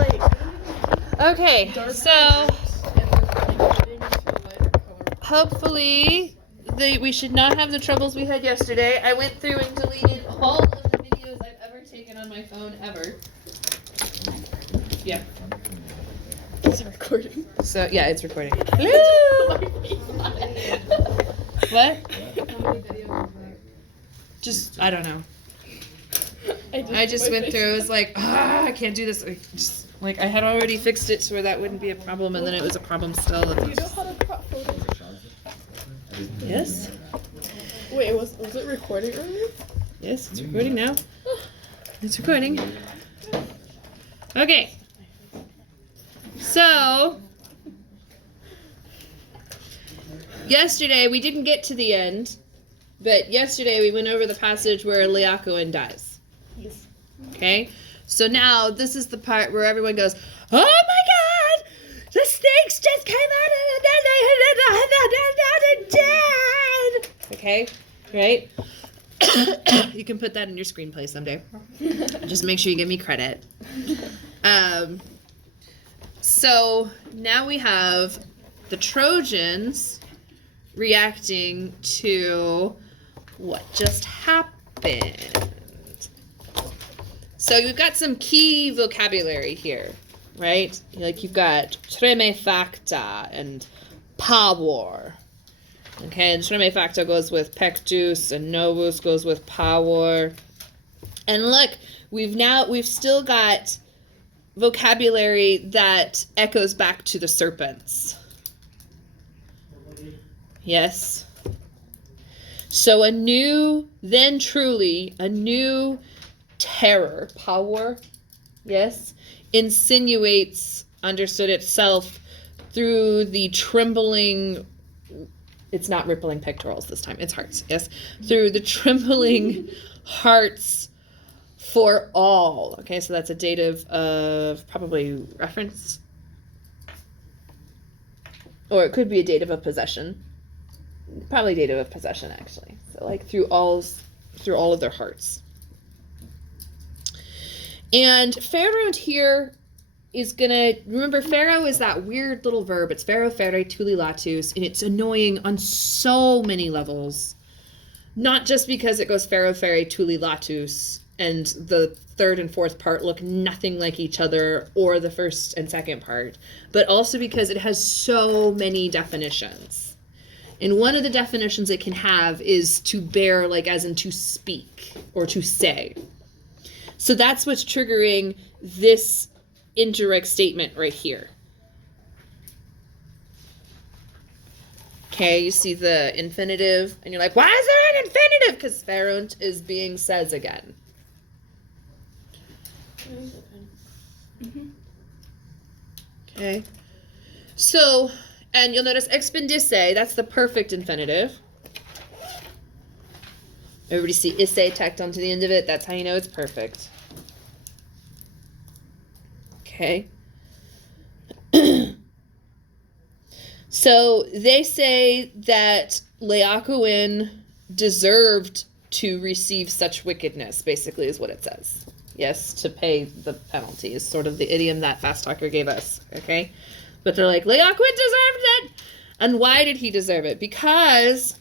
Okay, so hopefully we should not have the troubles we had yesterday. I went through and deleted all of the videos I've ever taken on my phone ever. Yeah. Is it recording? So yeah, it's recording. Hello. What? Just I don't know. I just went through. It was like, I can't do this. Like I had already fixed it so that wouldn't be a problem, and then it was a problem still. Do you know how to crop photos? Yes. Wait, was it recording earlier? Yes, it's recording now. It's recording. Okay. So yesterday we didn't get to the end, but yesterday we went over the passage where Laocoon dies. Yes. Okay? So now this is the part where everyone goes, "Oh my God! The snakes just came out and dead!" Okay? Right? You can put that in your screenplay someday. Just make sure you give me credit. So now we have the Trojans reacting to what just happened. So you've got some key vocabulary here, right? Like you've got tremefacta and power. Okay, and tremefacta goes with pectus and novus goes with power. And look, we've still got vocabulary that echoes back to the serpents. Yes. So a new terror, power, yes, insinuates, understood itself through the trembling, it's not rippling pectorals this time, it's hearts, yes, through the trembling hearts for all. Okay, so that's a dative of probably reference. Or it could be a dative of possession. Probably dative of possession, actually. So like through all of their hearts. And Pharaoh here is gonna, remember Pharaoh is that weird little verb. It's Pharaoh, Pharaoh, tuli latus, and it's annoying on so many levels. Not just because it goes Pharaoh, Pharaoh, tuli latus, and the third and fourth part look nothing like each other, or the first and second part, but also because it has so many definitions. And one of the definitions it can have is to bear, like as in to speak or to say. So that's what's triggering this indirect statement right here. Okay, you see the infinitive, and you're like, why is there an infinitive? Because Pharaoh is being says again. Mm-hmm. Okay. So, and you'll notice expendice, that's the perfect infinitive. Everybody see isse tacked onto the end of it? That's how you know it's perfect. Okay. So they say that Laocoon deserved to receive such wickedness, basically is what it says. Yes, to pay the penalty is sort of the idiom that Fast Talker gave us, okay? But they're like, Laocoon deserved it! And why did he deserve it? Because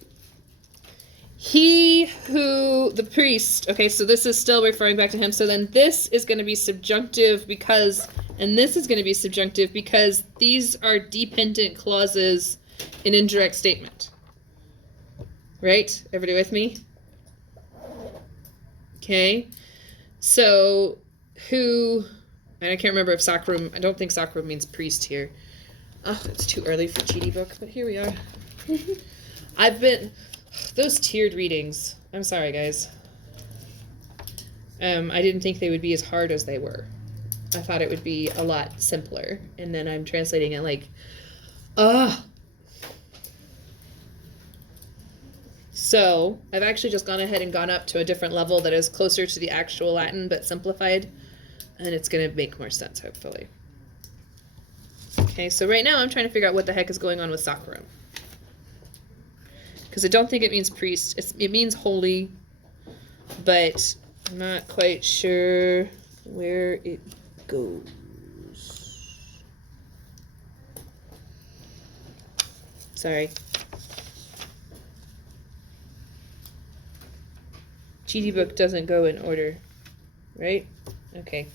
the priest, okay, so this is still referring back to him, so then this is going to be subjunctive because, and this is going to be subjunctive because these are dependent clauses in indirect statement. Right? Everybody with me? Okay. So, and I can't remember if sacrum, I don't think sacrum means priest here. Oh, it's too early for cheaty book, but here we are. Those tiered readings, I'm sorry guys. I didn't think they would be as hard as they were. I thought it would be a lot simpler, and then I'm translating it like, So, I've actually just gone ahead and gone up to a different level that is closer to the actual Latin, but simplified, and it's going to make more sense, hopefully. Okay, so right now I'm trying to figure out what the heck is going on with sacrum. Because I don't think it means priest. It means holy, but I'm not quite sure where it goes. Sorry. Cheaty book doesn't go in order, right? Okay.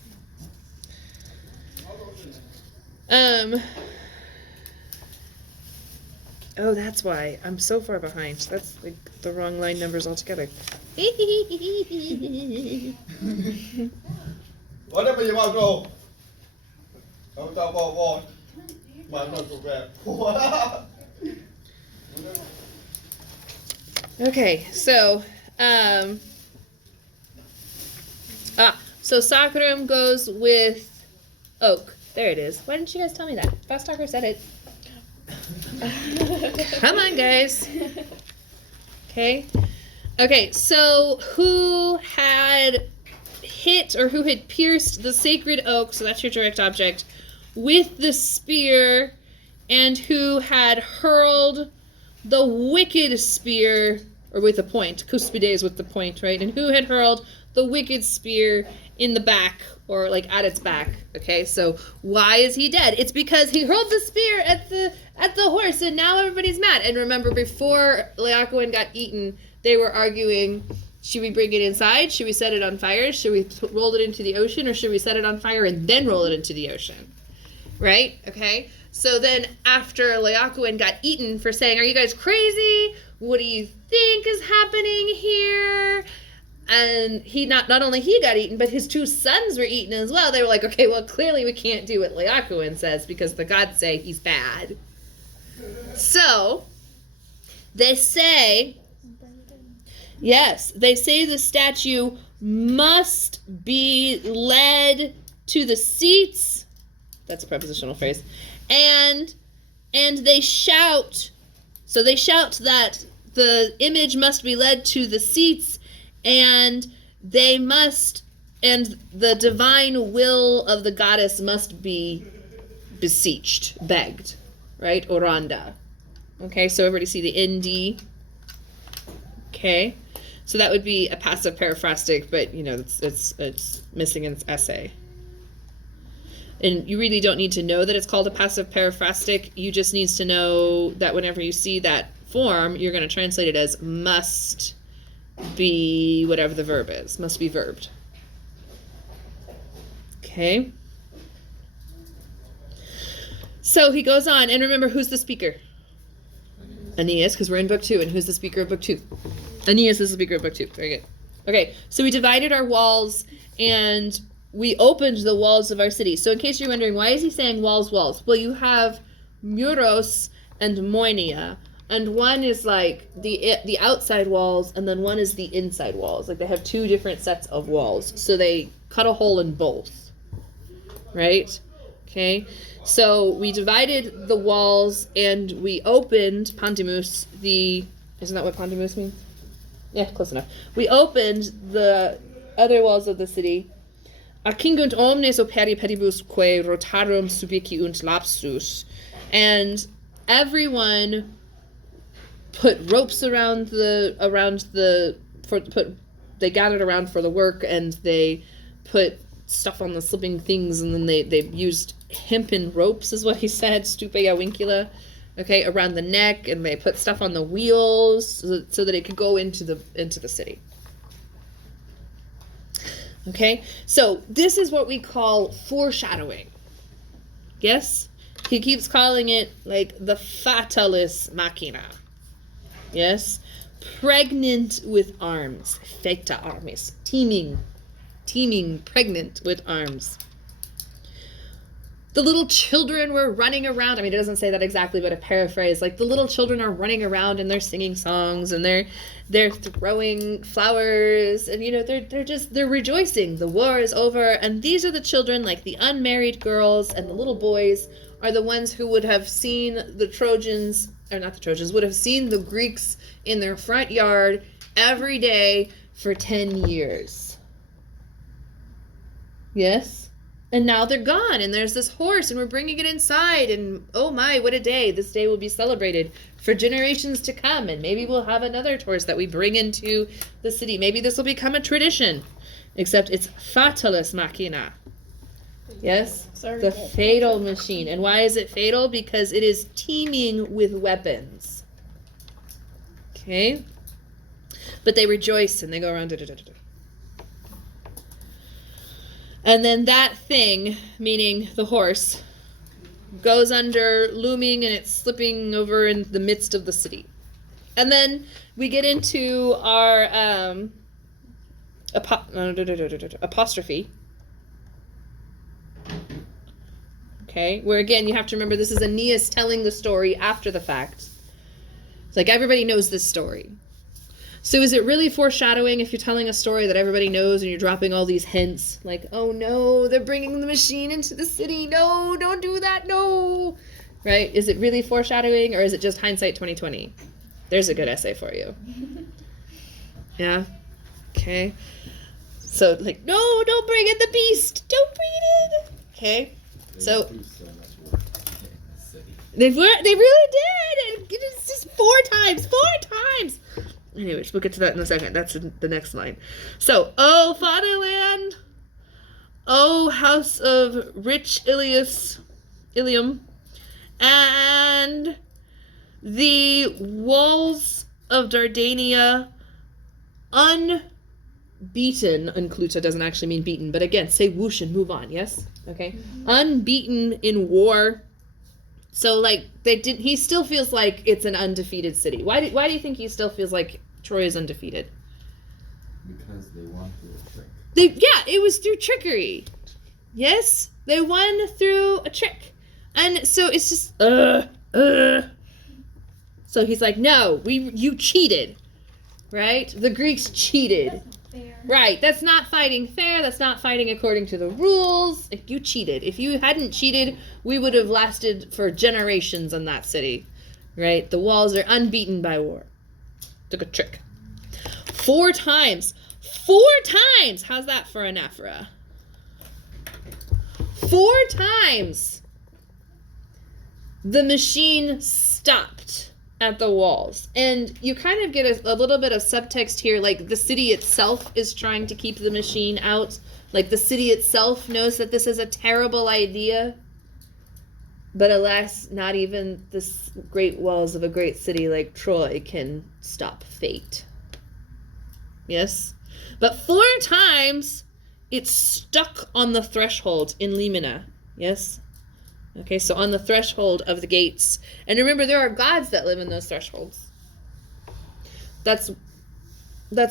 Oh, that's why. I'm so far behind. That's like the wrong line numbers altogether. Okay, so so Sakura goes with Oak. There it is. Why didn't you guys tell me that? Fast Talker said it. Come on, guys. Okay. Okay, so who had hit or who had pierced the sacred oak, so that's your direct object, with the spear, and who had hurled the wicked spear, or with the point, cuspides with the point, right? And who had hurled the wicked spear in the back, or like at its back. Okay, so why is he dead? It's because he hurled the spear at the horse, and now everybody's mad. And remember, before Laocoon got eaten, they were arguing, should we bring it inside? Should we set it on fire? Should we roll it into the ocean? Or should we set it on fire and then roll it into the ocean? Right? Okay. So then after Laocoon got eaten for saying, are you guys crazy? What do you think is happening here? And he not only he got eaten, but his two sons were eaten as well. They were like, okay, well, clearly we can't do what Laocoon says because the gods say he's bad. So they say, yes, they say the statue must be led to the seats. That's a prepositional phrase. And they shout, so they shout that the image must be led to the seats, and they must, and the divine will of the goddess must be beseeched, begged, right? Oranda. Okay, so everybody see the ND. Okay, so that would be a passive paraphrastic, but you know it's missing in its essay. And you really don't need to know that it's called a passive paraphrastic. You just need to know that whenever you see that form, you're going to translate it as must be whatever the verb is. Must be verbed. Okay. So he goes on, and remember, who's the speaker? Aeneas, because we're in book 2, and who's the speaker of book 2? Aeneas is the speaker of book 2. Very good. Okay, so we divided our walls, and we opened the walls of our city. So in case you're wondering, why is he saying walls, walls? Well, you have muros and moinia, and one is like the outside walls, and then one is the inside walls. Like they have two different sets of walls. So they cut a hole in both, right? Okay, so we divided the walls, and we opened Pandemus, isn't that what Pandemus means? Yeah, close enough. We opened the other walls of the city. Acingunt omnes operi pedibus quae rotarum subiciunt lapsus. And everyone put ropes they gathered around for the work, and they put stuff on the slipping things, and then they used hempen ropes, is what he said, stupea vincula, okay, around the neck, and they put stuff on the wheels so that it could go into the city. Okay, so this is what we call foreshadowing. Yes? He keeps calling it like the fatalis machina. Yes? Pregnant with arms. Fecta armis. Teeming, pregnant with arms. The little children were running around. I mean, it doesn't say that exactly, but a paraphrase. Like the little children are running around and they're singing songs and they're throwing flowers, and you know they're rejoicing. The war is over, and these are the children, like the unmarried girls and the little boys, are the ones who would have seen the Trojans, or not the Trojans, would have seen the Greeks in their front yard every day for 10 years. Yes? And now they're gone, and there's this horse, and we're bringing it inside, and oh my, what a day. This day will be celebrated for generations to come, and maybe we'll have another horse that we bring into the city. Maybe this will become a tradition, except it's fatalis machina. They Yes? Sorry. The fatal machine. And why is it fatal? Because it is teeming with weapons. Okay? But they rejoice and they go around. And then that thing, meaning the horse, goes under, looming, and it's slipping over in the midst of the city. And then we get into our apostrophe. Okay, where again you have to remember this is Aeneas telling the story after the fact. It's like everybody knows this story. So is it really foreshadowing if you're telling a story that everybody knows and you're dropping all these hints? Like, oh no, they're bringing the machine into the city. No, don't do that. No. Right? Is it really foreshadowing or is it just hindsight 2020? There's a good essay for you. Yeah? Okay. So, like, no, don't bring in the beast. Don't bring it in. Okay? So they really did. And it's just 4 times. Anyways, we'll get to that in a second. That's in the next line. So, oh, fatherland, oh, house of rich Ilium, and the walls of Dardania, unbeaten. Uncluta doesn't actually mean beaten, but again, say whoosh and move on, yes? Okay. Mm-hmm. Unbeaten in war. So, like, he still feels like it's an undefeated city. Why do you think he still feels like Troy is undefeated? Because they won through a trick. It was through trickery. Yes? They won through a trick. And so it's just, So he's like, no, you cheated. Right? The Greeks cheated. That's not fair. Right. That's not fighting fair. That's not fighting according to the rules. You cheated. If you hadn't cheated, we would have lasted for generations in that city. Right? The walls are unbeaten by war. Took a trick. 4 times. 4 times! How's that for anaphora? 4 times the machine stopped at the walls. And you kind of get a little bit of subtext here, like the city itself is trying to keep the machine out. Like the city itself knows that this is a terrible idea. But alas, not even the great walls of a great city like Troy can stop fate. Yes? But 4 times it's stuck on the threshold in Limina. Yes? Okay, so on the threshold of the gates. And remember, there are gods that live in those thresholds. That's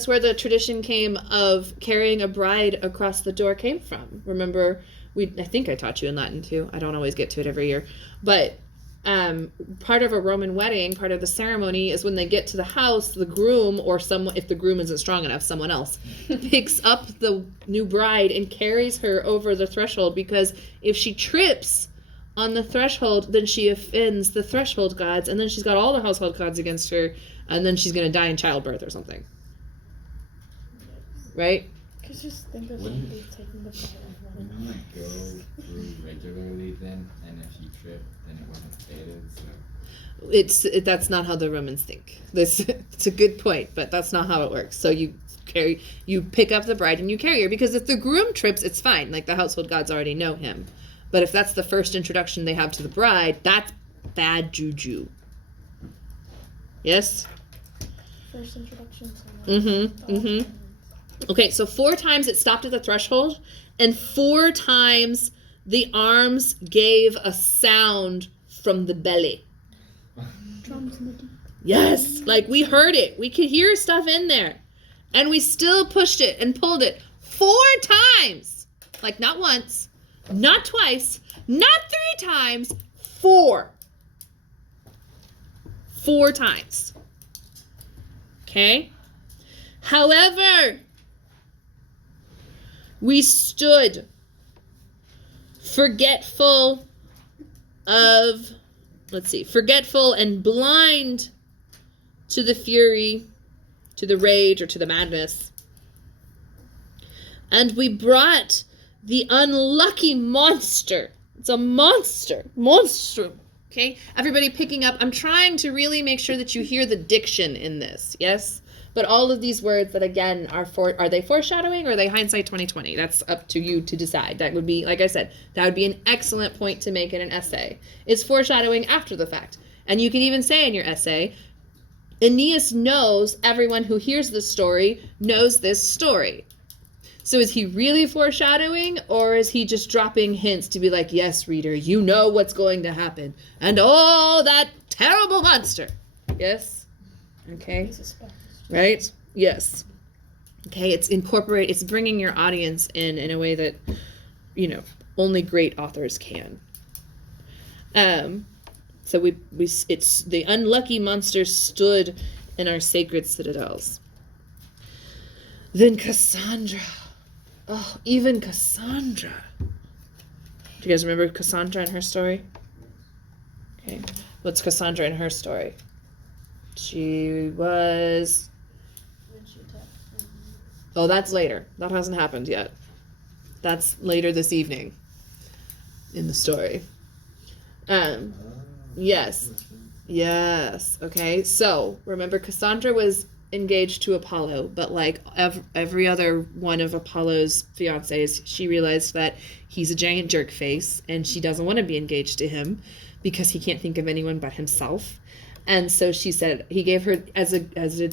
where the tradition came of carrying a bride across the door came from. Remember, I think I taught you in Latin too. I don't always get to it every year. But part of a Roman wedding, part of the ceremony is when they get to the house, the groom or someone, if the groom isn't strong enough, someone else, picks up the new bride and carries her over the threshold, because if she trips on the threshold, then she offends the threshold gods, and then she's got all the household gods against her, and then she's going to die in childbirth or something. Right? Could you just think of somebody taking the bride and Wouldn't you go through regularly then, and if you trip, then it wasn't fated, so... That's not how the Romans think. It's a good point, but that's not how it works. So you pick up the bride and you carry her, because if the groom trips, it's fine. Like the household gods already know him. But if that's the first introduction they have to the bride, that's bad juju. Yes? first introduction. Okay, so 4 times it stopped at the threshold, and 4 times the arms gave a sound from the belly. Drums in the deep. Yes, like we heard it. We could hear stuff in there. And we still pushed it and pulled it 4 times. Like not once, not twice, not 3 times, 4. 4 times. Okay? However, we stood forgetful and blind to the fury, to the rage, or to the madness. And we brought the unlucky monster. It's a monster. Monstrum. Okay? Everybody picking up. I'm trying to really make sure that you hear the diction in this. Yes? But all of these words that again are they foreshadowing or are they hindsight 2020? That's up to you to decide. That would be, like I said, that would be an excellent point to make in an essay. It's foreshadowing after the fact. And you can even say in your essay, Aeneas knows everyone who hears this story knows this story. So is he really foreshadowing, or is he just dropping hints to be like, yes, reader, you know what's going to happen. And oh, that terrible monster. Yes? Okay. Right? Yes. Okay, it's bringing your audience in a way that, only great authors can. So it's the unlucky monster stood in our sacred citadels. Then Cassandra. Oh, even Cassandra. Do you guys remember Cassandra and her story? Okay. What's Cassandra and her story? She was... Oh, that's later. That hasn't happened yet. That's later this evening in the story. Yes. Yes. Okay. So, remember Cassandra was engaged to Apollo, but like every other one of Apollo's fiancés, she realized that he's a giant jerk face and she doesn't want to be engaged to him because he can't think of anyone but himself. And so she said he gave her as a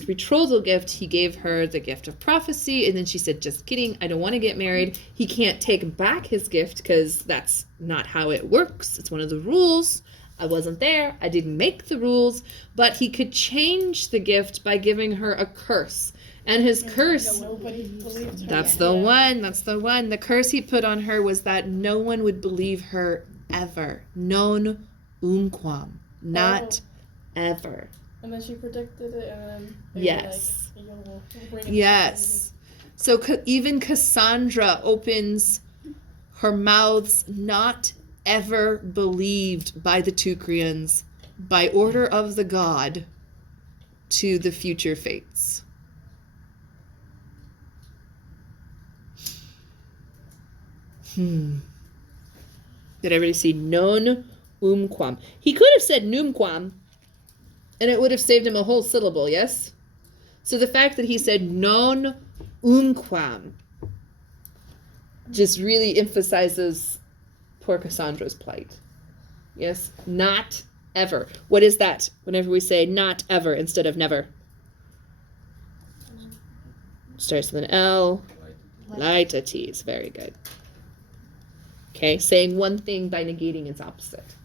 betrothal gift, he gave her the gift of prophecy, and then she said, just kidding, I don't want to get married. He can't take back his gift because that's not how it works. It's one of the rules. I wasn't there. I didn't make the rules, but he could change the gift by giving her a curse. And his curse, that's the one. The curse he put on her was that no one would believe her ever. Non unquam. Not ever. And then she predicted it, and then yes. Like, yes. So even Cassandra opens her mouths not ever believed by the Teucrians, by order of the god, to the future fates. Did everybody see non umquam? He could have said numquam, and it would have saved him a whole syllable, yes? So the fact that he said non umquam just really emphasizes poor Cassandra's plight. Yes? Not ever. What is that whenever we say not ever instead of never? Starts with an L. Laitates. Very good. Okay, saying one thing by negating its opposite.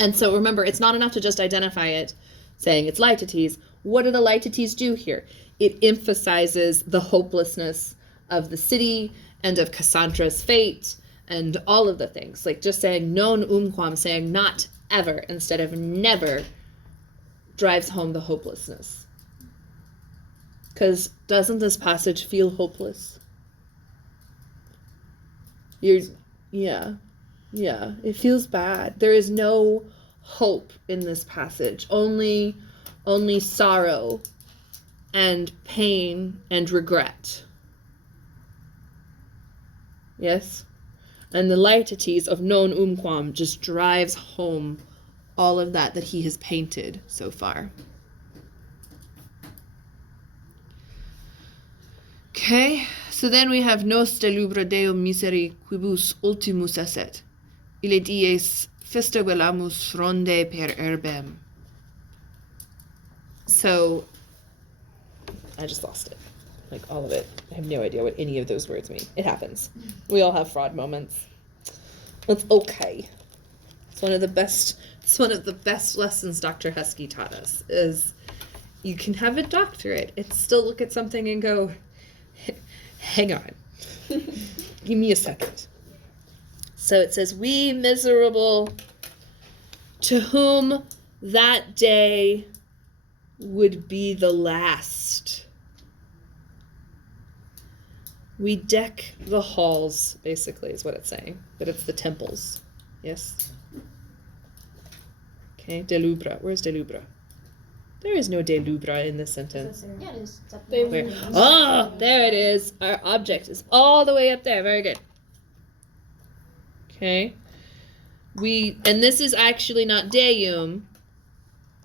And so remember, it's not enough to just identify it, saying it's laitates. What do the laitates do here? It emphasizes the hopelessness of the city and of Cassandra's fate and all of the things. Like just saying non umquam, saying not ever instead of never, drives home the hopelessness. Because doesn't this passage feel hopeless? Yeah, it feels bad. There is no hope in this passage. Only sorrow and pain and regret. Yes? And the laitates of non umquam just drives home all of that he has painted so far. Okay, so then we have nos de lubra deum miseri quibus ultimus esset. Ille dies festa velamus ronde per erbem. So, I just lost it. Like all of it. I have no idea what any of those words mean. It happens. We all have fraud moments. It's okay. It's one of the best lessons Dr. Husky taught us is you can have a doctorate and still look at something and go, hang on. Give me a second. So it says, we miserable to whom that day would be the last. We deck the halls, basically, is what it's saying. But it's the temples. Yes? Okay, delubra. Where's delubra? There is no delubra in this sentence. Yeah, it is. It's up They there. were- Oh, there it is. Our object is all the way up there. Very good. Okay. And this is actually not deum,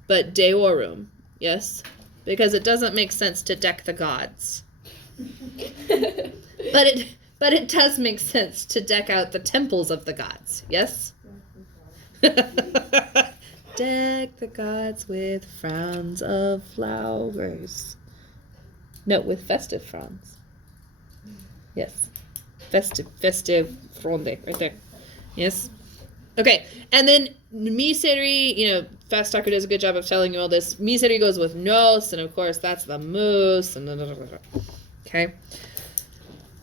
but deorum. Yes? because it doesn't make sense to deck the gods. But it does make sense to deck out the temples of the gods. Yes? Deck the gods with frowns of flowers. No, with festive frowns. Yes. Festive fronde, right there. Yes? Okay, and then Misery, Fast Talker does a good job of telling you all this. Misery goes with nos, and of course that's the moose, and okay?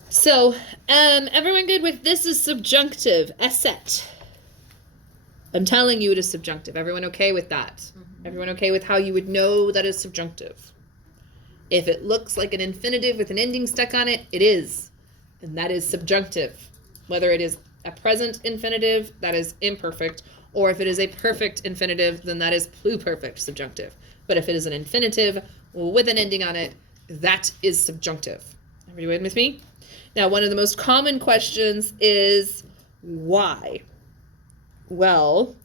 So, everyone good with this is subjunctive, esset. I'm telling you it is subjunctive. Everyone okay with that? Mm-hmm. Everyone okay with how you would know that is subjunctive? If it looks like an infinitive with an ending stuck on it, it is. And that is subjunctive. Whether it is a present infinitive, that is imperfect, or if it is a perfect infinitive, then that is pluperfect subjunctive. But if it is an infinitive with an ending on it, that is subjunctive. Everybody with me? Now, one of the most common questions is why? Well,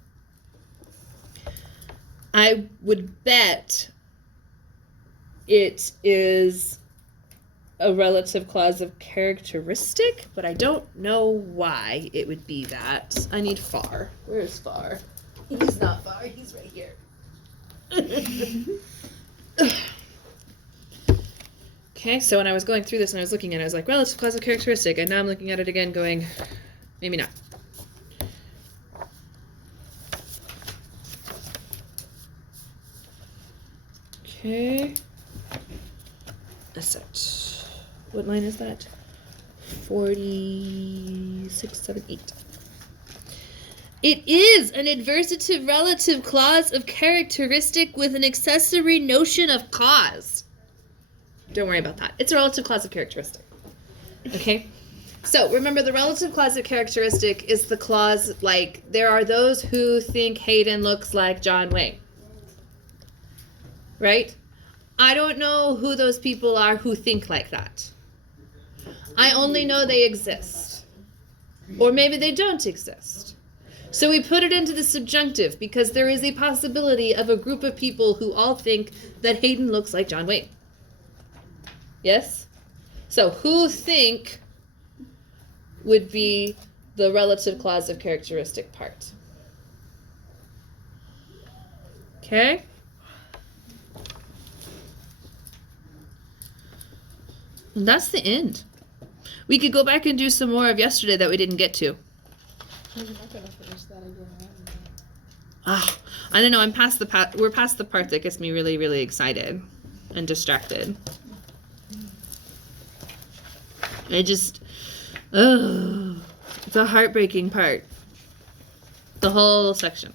I would bet it is a relative clause of characteristic, but I don't know why it would be that. I need far. Where's far? He's not far. He's right here. Okay, so when I was going through this and I was looking at it, I was like, relative clause of characteristic, and now I'm looking at it again going, maybe not. Okay. Asset. What line is that? 46, 7, 8. It is an adversative relative clause of characteristic with an accessory notion of cause. Don't worry about that. It's a relative clause of characteristic. Okay? So, remember, the relative clause of characteristic is the clause like, there are those who think Hayden looks like John Wayne. Right? I don't know who those people are who think like that. I only know they exist. Or maybe they don't exist. So we put it into the subjunctive because there is a possibility of a group of people who all think that Hayden looks like John Wayne. Yes? So who think would be the relative clause of characteristic part. Okay? And that's the end. We could go back and do some more of yesterday that we didn't get to. You're not gonna finish that again. I don't know. We're past the part that gets me really, really excited and distracted. It's a heartbreaking part. The whole section.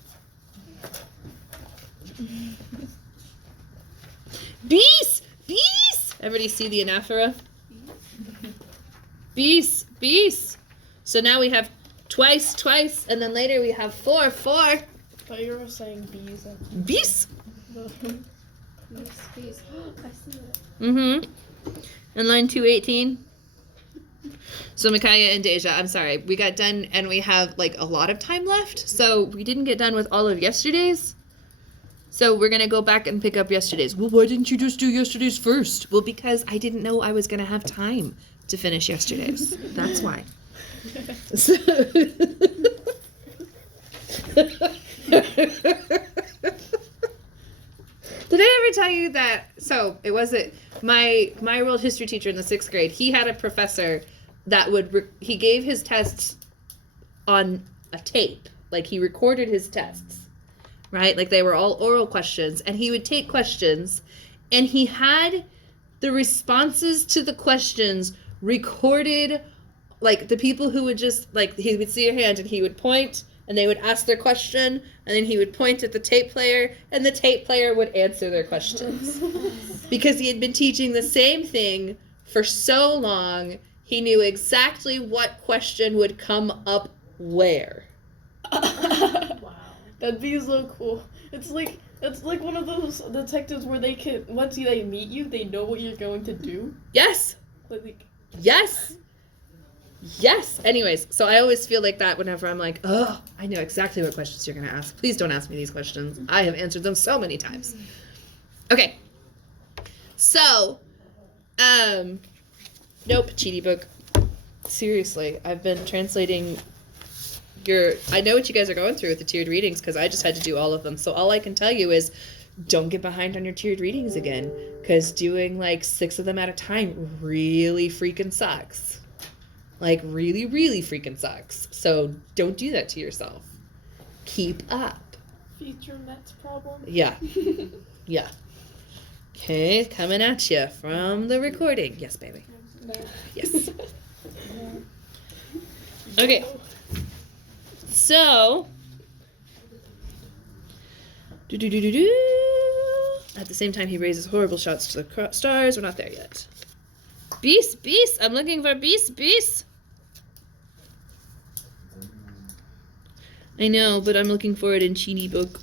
Bees! Bees! Everybody see the anaphora? Bees! Bees! So now we have twice, and then later we have four. I thought you were saying bees. Bees! Bees. I see it. Mm-hmm. And line 218. So Micaiah and Deja, I'm sorry. We got done and we have like a lot of time left. So we didn't get done with all of yesterday's. So we're going to go back and pick up yesterday's. Well, why didn't you just do yesterday's first? Well, because I didn't know I was going to have time to finish yesterday's. That's why. So did I ever tell you that? So it wasn't my world history teacher in the 6th grade. He had a professor that he gave his tests on a tape. Like he recorded his tests, right? Like they were all oral questions, and he would take questions, and he had the responses to the questions recorded. Like the people who would just like he would see your hand and he would point. And they would ask their question, and then he would point at the tape player, and the tape player would answer their questions. Because he had been teaching the same thing for so long, he knew exactly what question would come up where. Wow. That'd be so cool. It's like one of those detectives where they can, once they meet you, they know what you're going to do. Yes! Like, Yes! Yes. Anyways, so I always feel like that whenever I'm like, oh, I know exactly what questions you're going to ask. Please don't ask me these questions. I have answered them so many times. Okay. So, nope, cheaty book. Seriously, I've been translating I know what you guys are going through with the tiered readings because I just had to do all of them. So all I can tell you is don't get behind on your tiered readings again because doing like 6 of them at a time really freaking sucks. Like really, really freaking sucks. So don't do that to yourself. Keep up. Feature Mets problem. Yeah. Yeah. Okay, coming at you from the recording. Yes, baby. No. Yes. Okay. So, at the same time he raises horrible shots to the stars. We're not there yet. Beast, beast. I'm looking for beast, beast. I know, but I'm looking for it in Chini book.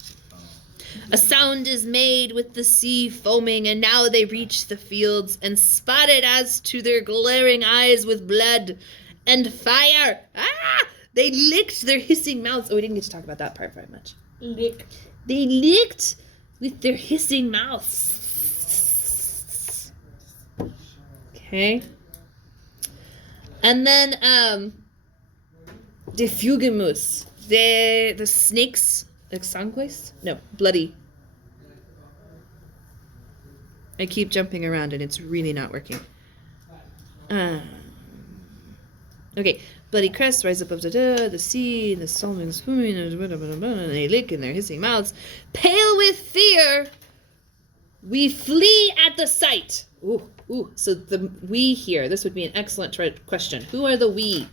A sound is made with the sea foaming, and now they reach the fields, and spotted as to their glaring eyes with blood and fire. Ah! They licked their hissing mouths. Oh, we didn't get to talk about that part very much. Lick. They licked with their hissing mouths. Okay. And then, the fugimus. The snakes, exsanguis? No, bloody. I keep jumping around and it's really not working. Okay, bloody crests rise above the sea, and the salmon is swimming, and they lick in their hissing mouths. Pale with fear, we flee at the sight. Ooh, ooh. So the we here, this would be an excellent question. Who are the we?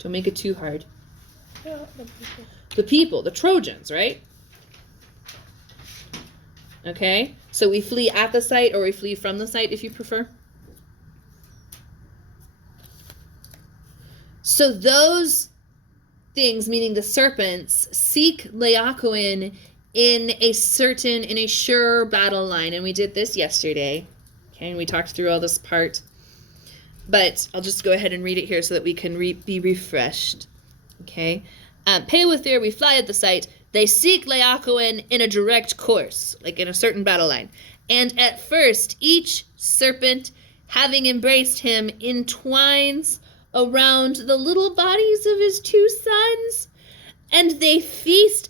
Don't make it too hard. Yeah, the people. The people, the Trojans, right? Okay, so we flee at the site or we flee from the site if you prefer. So those things, meaning the serpents, seek Laocoon in a sure battle line. And we did this yesterday. Okay, and we talked through all this part. But I'll just go ahead and read it here so that we can be refreshed. Okay. Pale with fear, we fly at the sight. They seek Laocoon in a direct course, like in a certain battle line. And at first, each serpent, having embraced him, entwines around the little bodies of his 2 sons, and they feast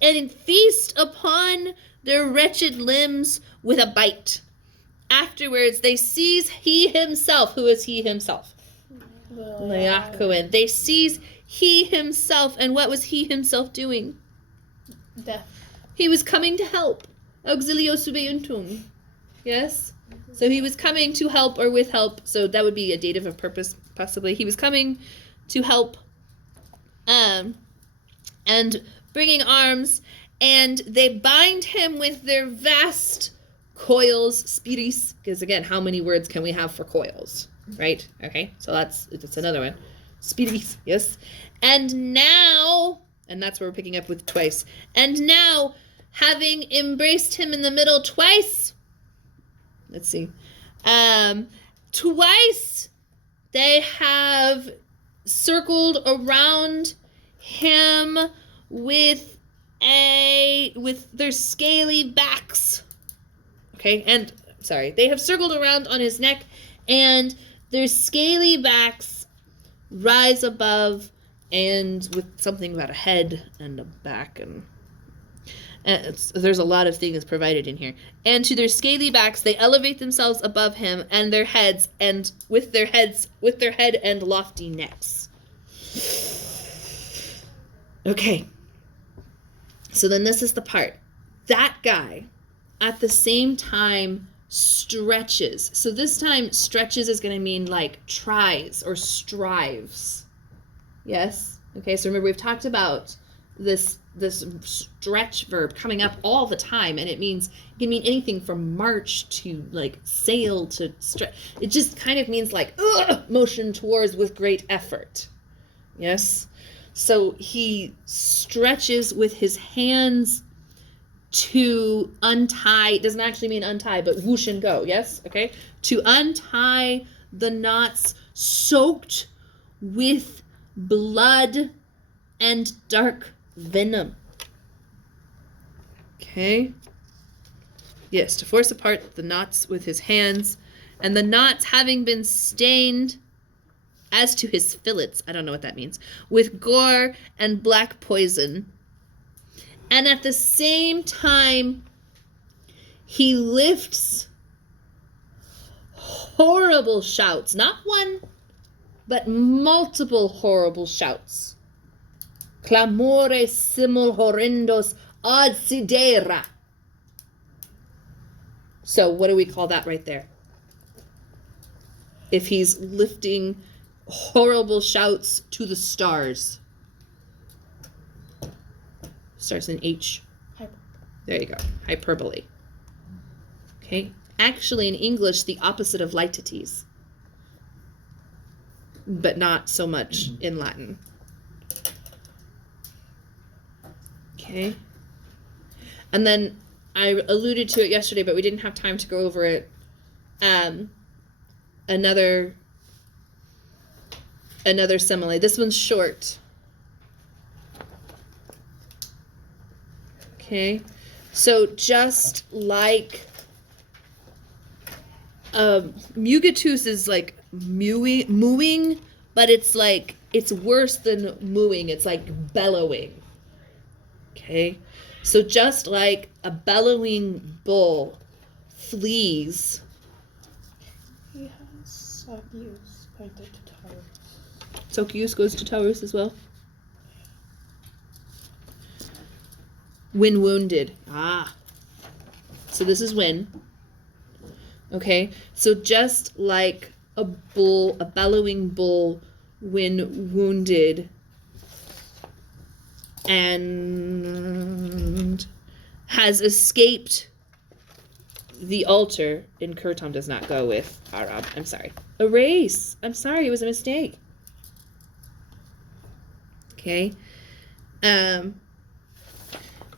upon their wretched limbs with a bite. Afterwards, they seize he himself. Who is he himself? Laocoon. They seize he himself. And what was he himself doing? Death. He was coming to help. Auxilio subeuntum. Yes? So he was coming to help or with help. So that would be a dative of purpose, possibly. He was coming to help and bringing arms. And they bind him with their vast coils, spiris, because again, how many words can we have for coils, right? Okay, so that's another one. Spiris, yes. And now, and that's where we're picking up with twice. And now, having embraced him in the middle twice, let's see, twice they have circled around him with their scaly backs. Okay, and sorry, they have circled around on his neck, and their scaly backs rise above, and with something about a head and a back, and there's a lot of things provided in here. And to their scaly backs, they elevate themselves above him and their heads, and with their head and lofty necks. Okay. So then this is the part. That guy, at the same time, stretches. So this time, stretches is going to mean like tries or strives. Yes? Okay, so remember we've talked about this stretch verb coming up all the time, and it can mean anything from march to like sail to stretch. It just kind of means like motion towards with great effort. Yes? So he stretches with his hands to untie. It doesn't actually mean untie, but whoosh and go. Yes? Okay? To untie the knots soaked with blood and dark venom. Okay? Yes, to force apart the knots with his hands, and the knots having been stained as to his fillets, I don't know what that means, with gore and black poison. And at the same time, he lifts horrible shouts, not one, but multiple horrible shouts. Clamores simul horrendos ad sidera. So what do we call that right there? If he's lifting horrible shouts to the stars. Starts in H. There you go. Hyperbole. Okay. Actually, in English, the opposite of lightities. But not so much in Latin. Okay. And then I alluded to it yesterday, but we didn't have time to go over it. Another simile. This one's short. Okay. So just like mugatus is like mooing, but it's like, it's worse than mooing. It's like bellowing. Okay. So just like a bellowing bull flees. He has Sagios pointed to Taurus. Sokius goes to Taurus as well. When wounded. Ah. So this is when. Okay. So just like a bull, a bellowing bull when wounded and has escaped the altar, and Kurtom does not go with Arab. I'm sorry. Erase. I'm sorry. It was a mistake. Okay.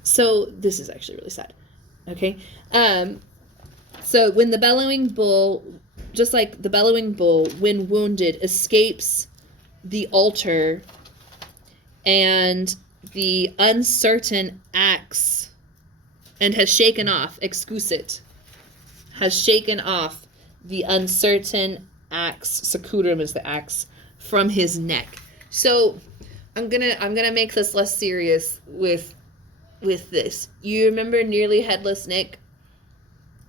So this is actually really sad. Okay. So when the bellowing bull, just like the bellowing bull, when wounded, escapes the altar, and the uncertain axe, and has shaken off, excusat, has shaken off the uncertain axe, secutum is the axe, from his neck. So I'm gonna make this less serious with this. You remember Nearly Headless Nick?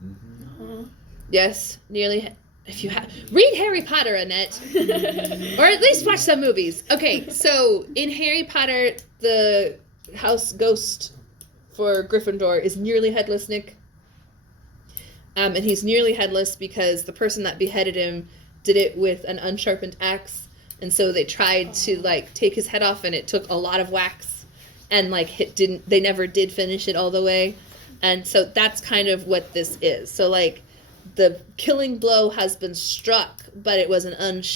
Mm-hmm. Yes, nearly. If you read Harry Potter, Annette, or at least watch some movies. Okay, so in Harry Potter, the house ghost for Gryffindor is Nearly Headless Nick, and he's nearly headless because the person that beheaded him did it with an unsharpened axe, and so they tried to like take his head off, and it took a lot of wax, and like they never did finish it all the way, and so that's kind of what this is. So like, the killing blow has been struck, but it was an